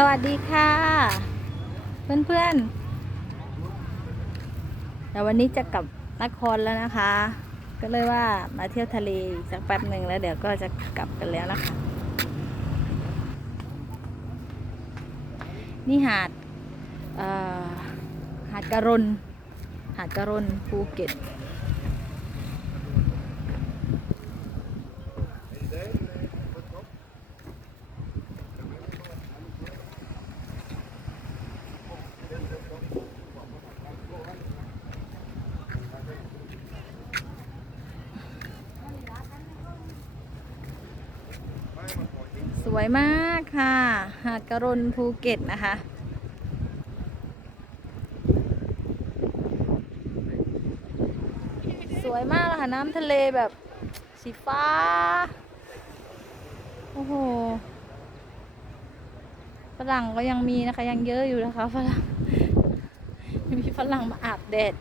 สวัสดีค่ะ เพื่อนๆเดี๋ยววันนี้จะกลับนครแล้วนะคะ ก็เลยว่ามาเที่ยวทะเลสักแป๊บหนึ่งแล้วเดี๋ยวก็จะกลับกันแล้วนะคะ นี่หาดเอ่อหาดกระรนหาดกระรนภูเก็ต วยมากค่ะ หาดกระรนภูเก็ตนะคะ สวยมากเลยค่ะน้ำทะเลแบบสีฟ้า โอ้โหฝรั่งก็ยังมีนะคะ ยังเยอะอยู่นะคะฝรั่งมีฝรั่งมาอาบแดด